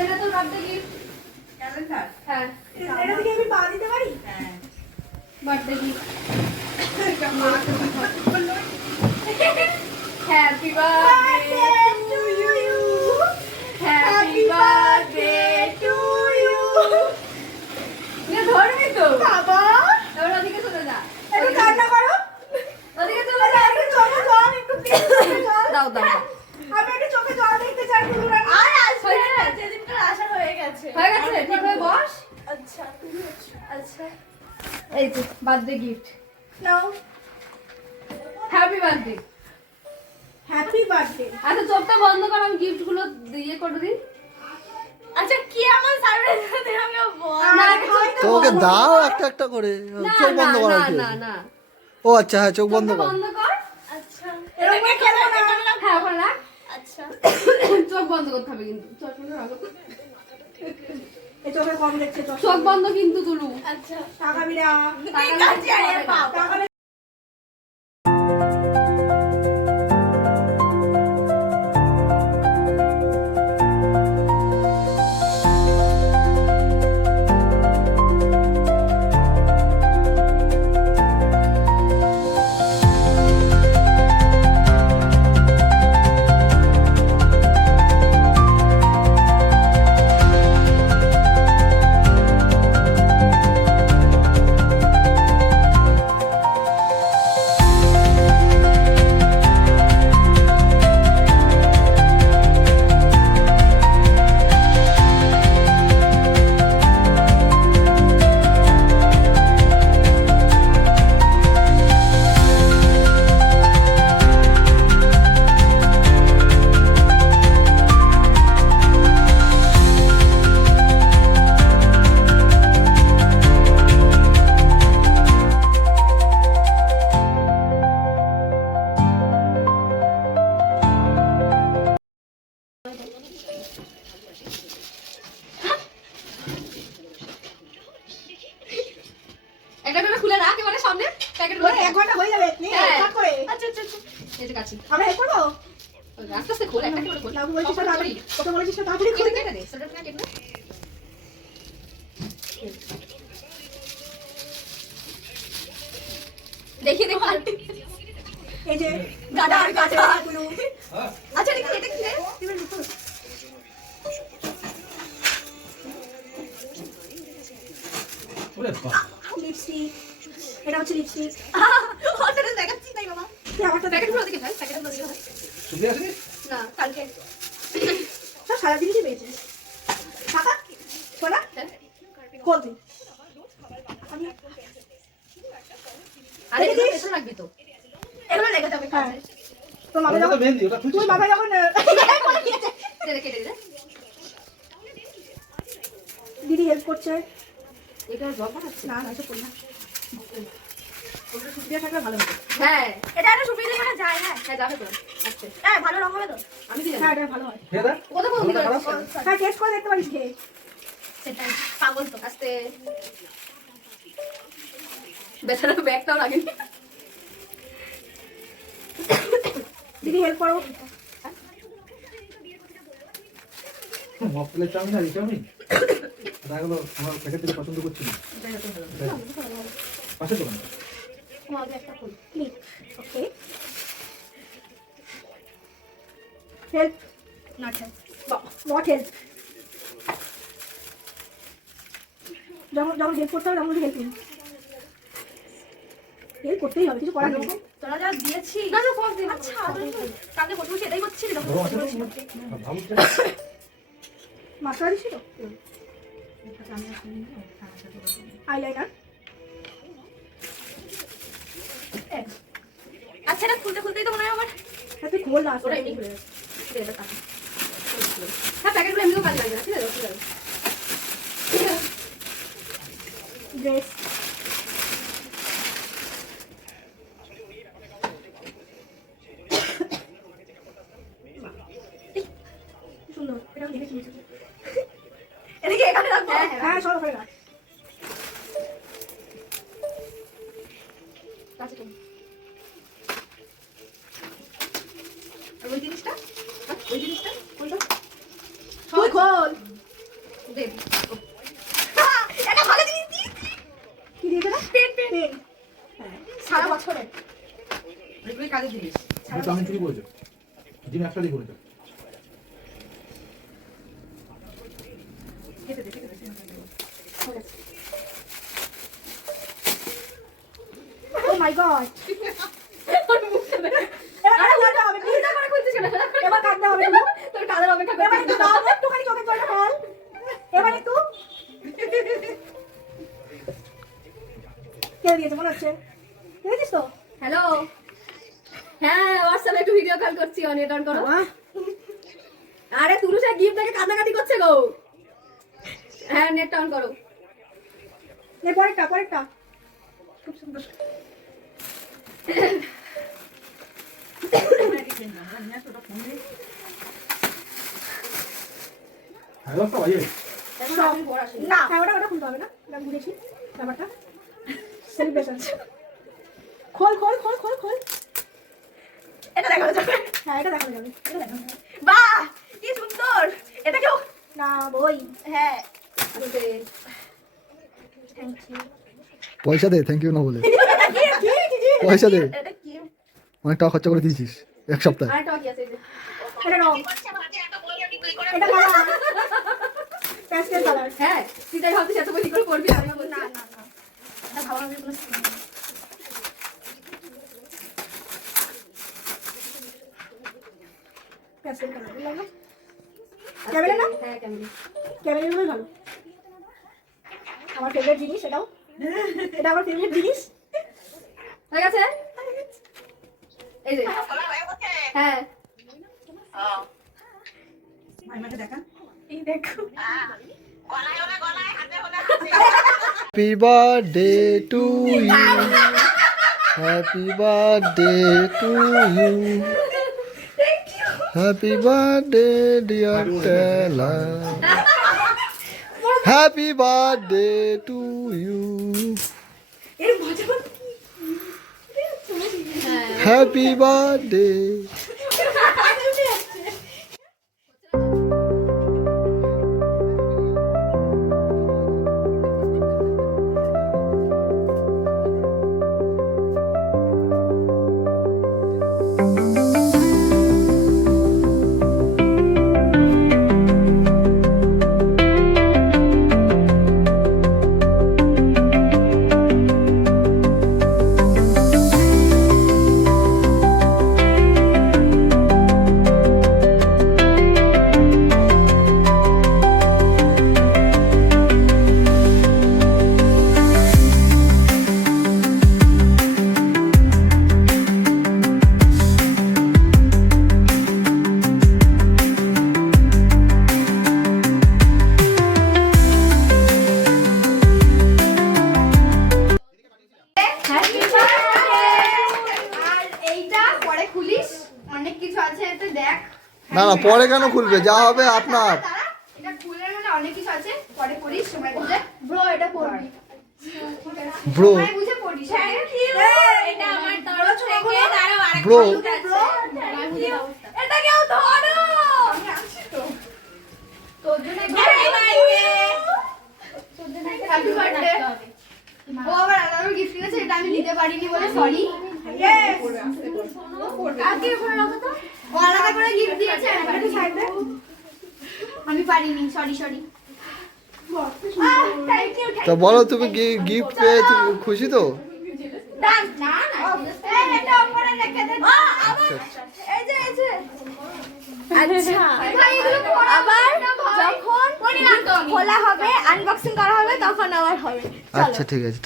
এটা তো birthday gift calendar. হ্যাঁ এটা কি আমি পা দিতে পারি? হ্যাঁ birthday gift. Happy birthday to you, happy birthday to you. নে ধরবি তো বাবা, এবার ওদিকে চলে যা, একটু কান্না করো। ওদিকে চলে যা। একটু চোখে জল, একটু please চোখে জল। দাও দাও দাও। আমি একটু চোখে জল দেখতে চাই দুলুরা। আর আসবে না, যেদিনকার আশা হয়ে গেছে। হয়ে গেছে, ঠিক হয়ে বস। আচ্ছা আচ্ছা, এই তো বার্থডে গিফট। নাও, হ্যাপি বার্থডে। Happy birthday. আচ্ছা চোখটা বন্ধ কর, আমি গিফট গুলো দিয়ে করে দিই। আচ্ছা কি আমার সারপ্রাইজ দিতে আমাকে বল। না তো ওকে দাও একটা একটা করে, চোখ বন্ধ করা কি? না না ও আচ্ছা, হ্যাঁ চোখ বন্ধ কর। বন্ধ কর। আচ্ছা এরকম খেলো না। হ্যাঁ ওখানে রাখ। আচ্ছা, চোখ বন্ধ করতে হবে কিন্তু। চোখ বন্ধ রাখো। এই চোখে কম দেখছে, চোখ বন্ধ কিন্তু তুলু। আচ্ছা তাকাবি না। ঠিক আছে, আরে বাবা। তাকালে একটা খুলে রাখ এবারে সামনে প্যাকেট গুলো। 1 ঘন্টা হয়ে যাবে। নে হ্যাঁ। কাট করে। আচ্ছা আচ্ছা আচ্ছা, এই যে কাছে আমরা হেল্প করবো? আস্তে আস্তে খোল, একটা করে খোল। না বলছিস না তাড়াতাড়ি। কত বলেছিস না তাড়াতাড়ি কেটে খুলে দে। কেটে দে, সেটা কেটে দে। দেখি দেখি। এই যে দাদা আর কাছে কাছে। গুলো। আচ্ছা দেখি এটা কি রে? লিপস্টিক। এটা হচ্ছে লিপস্টিক। ওটা দেখাচ্ছি তাই বাবা। তুই আমারটা দেখ। প্যাকেট গুলো দেখে ফেল, প্যাকেট গুলো দেখে ফেল। না কালকে সব সারা জিনিসই পেয়েছিস। খাতা? খোলা? খোল তুই। আমি আরে এটা পেছনে রাখবি তো। এগুলো লেগে যাবে হ্যাঁ। কাছে। তোর মাথা যখন তুই মাথা যখন বলে দিয়েছে। কেটে কেটে দে। দিদি হেল্প করছে। এটা জব বানাচ্ছে। না না এসব করি না। ওটা সুবিধা থাকলে ভালো হতো। হ্যাঁ এটা একটা সুবিধা মানে যায় হ্যাঁ। হ্যাঁ যাবে তো। আচ্ছা হ্যাঁ ভালো রং হবে তো। আমি কি জানি হ্যাঁ এটা ভালো হয়। কত বন্ধ করে হ্যাঁ টেস্ট করে দেখতে পারিস খেয়ে। সেটাই পাগল তো। আস্তে। বেচারা ব্যাগটাও লাগেনি। দিদি হেল্প করো। মফলের চাউমিন আর এই চাউমিন এগুলো আমার প্যাকেট থেকে পছন্দ করছি না। পাশে দোকান ও আগে একটা ফুল। Click. Okay. Help. Not help. Not help. যখন যখন হেল্প করতে হবে তখন হেল্প করুন। হেল্প করতেই হবে, কিছু করার নেই। তোরা যা দিয়েছি। না না পজ দে। আচ্ছা কালকে বসে বসে এটাই করছিলি তখন। বড় আছে তো ভালো মাস্কারা দিচ্ছি তো? আইলাইনার। আচ্ছা এটা খুলতে খুলতেই তো মনে হয় আমার হ্যাঁ তুই খোল না আসলে। ওটা এমনি খুলে যাবে। দে এটা কাছে। হ্যাঁ প্যাকেটগুলো এমনিও কাজে লাগবে না, ঠিক আছে? ঠিক আছে। ড্রেস। সুন্দর, এটা আমি দেখেছি। এটা কি এখানে রাখবো? হ্যাঁ সব ওখানে রাখ। কাছে তো। আর ওই জিনিসটা? ওই জিনিস দে। এটা ভালো জিনিস দিয়েছি। কি দিয়েছে না? পেন। হ্যাঁ। সারা বছরে এগুলোই কাজের জিনিস। তো আমি চুরি করেছো জিম একসাথেই করেছো খেতে দে, খেতে দে। Oh my god. এবার কাঁদতে হবে, please। এটা করে খুলছিস কেন? এবার কাঁদতে হবে তুমি। তোর কাদের অপেক্ষা এবার করছিস? একটু দাও, একটুখানি চোখের জলটা ফেল। এবার একটু। কে দিয়েছে মনে হচ্ছে? দেখেছিস তো? হ্যালো। হ্যাঁ, হোয়াটসঅ্যাপে একটু ভিডিও কল করছি, অনেট অন করো। আরে তুরুষা গিফট থেকে কান্নাকাটি করছে গো। হ্যাঁ, নেট অন করো। নে পরেরটা, পরেরটা। খুব সুন্দর। হ্যাঁ দশটা বাজে এখন আপনি বড় আসেন। না, হ্যাঁ, ওটা খুলতে হবে না। এটা বুঝেছি ব্যাপারটা। সেলিব্রেশন। খোল, খোল, খোল, খোল, খোল। এটা দেখানো যাবে। হ্যাঁ, এটা দেখানো যাবে। এটা দেখানো যাবে। বাহ কি সুন্দর। এটা কেউ না, বই। হ্যাঁ আরে, থ্যাংক ইউ। পয়সা দে থ্যাংক ইউ না বলে কি? পয়সা দে এটা কি অনেক টাকা খরচা করে দিয়েছিস এক সপ্তাহে আরেকটা কি আছে এই যে? এটা রং। এটা কালার। Pastel colour. হ্যাঁ, তুই তাই ভাবছিস এত বই কি করে পড়বি? আমি বলছি না, না, না। এটা ভালো হবে কোনো স্কিন নেই। প্যাস্টেল কালার লাগলো। ক্যামেরা না? হ্যাঁ, ক্যামেরা। ক্যামেরাগুলোই ভালো। আমার ফেভারিট জিনিস এটাও। এটা আমার ফেভারিট জিনিস। হয়ে গেছে? এই যে। হ্যাঁ। মাইমাকে দেখা। এই দেখো happy birthday to you happy birthday to you happy birthday dear টেলা হ্যাপি বার্থডে টু ইউ এর মজা করতে হ্যাপি বার্থডে হ্যাপি বার্থডে। আর এইটা পরে খুলিস, অনেক কিছু আছে এতে দেখ। না না পরে কেন খুলবে যা হবে আপনার দাঁড়া, এটা খুলে মানে অনেক কিছু আছে, পরে করিস সময় বুঝে। ব্রো, এটা পড়বি। ব্রো সময় বুঝে পড়িস। Thank you. এটা আমার তরফ থেকে দাঁড়াও আরেকটা ব্রো gift আছে। এটা কেউ ধরো তোর জন্য Happy birthday! Happy birthday. ও আবার আলাদা গিফট কিনেছে, এটা আমি নিতে পারিনি বলে সরি। ইয়েস। আজকে করে রাখো তো। ও আলাদা করে গিফট দিয়েছে, আমি একটু সাইড দে। আমি পারিনি, সরি সরি। থ্যাংক ইউ তা বলো তুমি গিফট পেয়ে তুমি খুশি তো ডান না না, এই এটা উপরে রেখে দে আবার এই যে আচ্ছা ভাই এগুলো পড়া আবার না ভাই। যখন পড়ি না তো আমি। খোলা হবে আনবক্সিং করা হবে তখন আবার হবে আচ্ছা ঠিক আছে